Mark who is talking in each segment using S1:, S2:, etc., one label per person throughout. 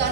S1: ต้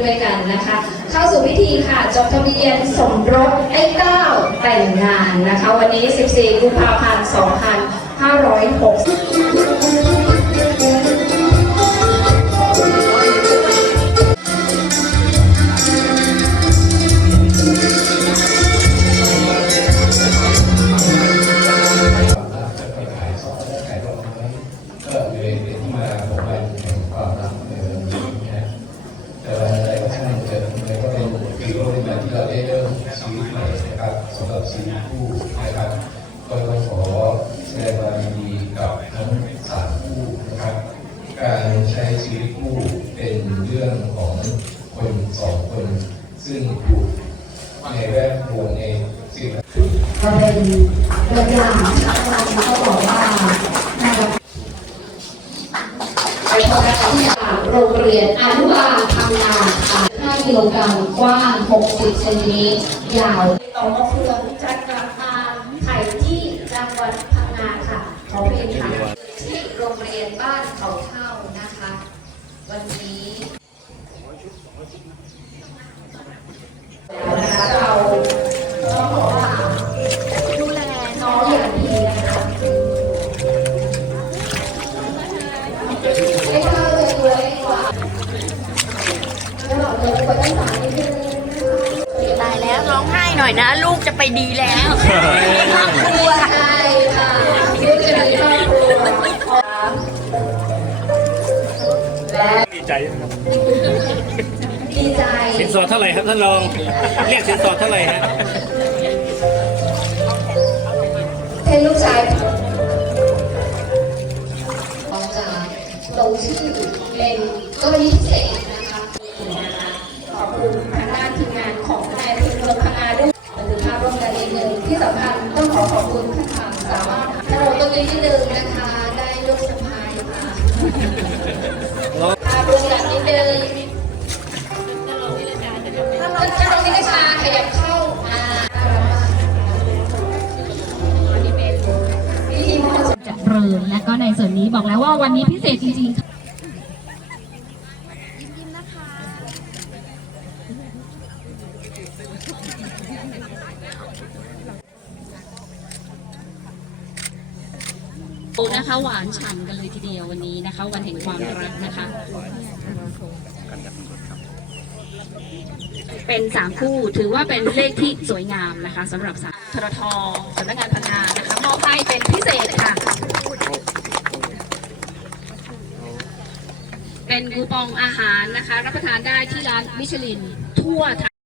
S1: ด้วยกันนะคะ เข้าสู่พิธีค่ะ จดทะเบียนสมรสไอ้เต้าแต่งงานนะคะ วันนี้ 14 กุมภาพันธ์ 2560
S2: สำหรับชีวิตคู่นะครับก็ต้องขอแสดงความยินดีกับทั้งสามคู่นะครับ การใช้ชีวิตคู่เป็นเรื่องของคนสองคน ซึ่งอยู่ในแวดวงในสิ่ง
S1: ก็เป็นเรื่องราวนะคะเขาบอกว่าน่าจะไปพบกันที่โรงเรียนอนุบาลพังงาค่ะ5กิโลกรัมกว้าง 60เซนติเมตรยาว ต่อมะเฟืองจัดกลับมาไข่ที่จังหวัดพังงาค่ะ ขอเพลงค่ะที่โรงเรียนบ้านเขาเท่านะคะ วันนี้นะคะเราต้องบอกว่าดูแลน้องอย่างดีนะคะให้ข้าเลยด้วยกว่าแล้วเราเดินไปด้านหลัง
S3: ห้หน่อยนะ ลูกจะไปดีแล้วครอบครัว
S1: ใช่ค่ะลูกจะมีครอบครัวและ
S4: ดีใจนะครับ
S1: ดีใจ
S4: สินสอดเท่าไหร่ครับท่านรอง เรียกสินสอดเท่าไหร่ฮะ
S1: เป็นลูกชายของจะลงชื่อเป็นกรณีพิเศษนะคะนะคะขอบคุณ สำคัญต้องขอขอบคุณท่านทางสามารถถ้าเราต้องนิดนึงนะคะ ได้ลูกสะพ้ายค่ะภาพร่วมกันนิดนึงท่านรองวิกชาขยับเข้ามาอันนี้เป็นพิธีมงคล
S5: จะเริญและก็ในส่วนนี้บอกแล้วว่าวันนี้พิเศษจริงๆ ค่ะนะคะหวานฉ่ำกันเลยทีเดียววันนี้นะคะ วันแห่งความรักนะคะ เป็นสามคู่ถือว่าเป็นเลขที่สวยงามนะคะสำหรับสามทรทสำนักงานพัฒนานะคะมอบให้เป็นพิเศษค่ะ เป็นคูปองอาหารนะคะ รับประทานได้ที่ร้านมิชลินทั่วไท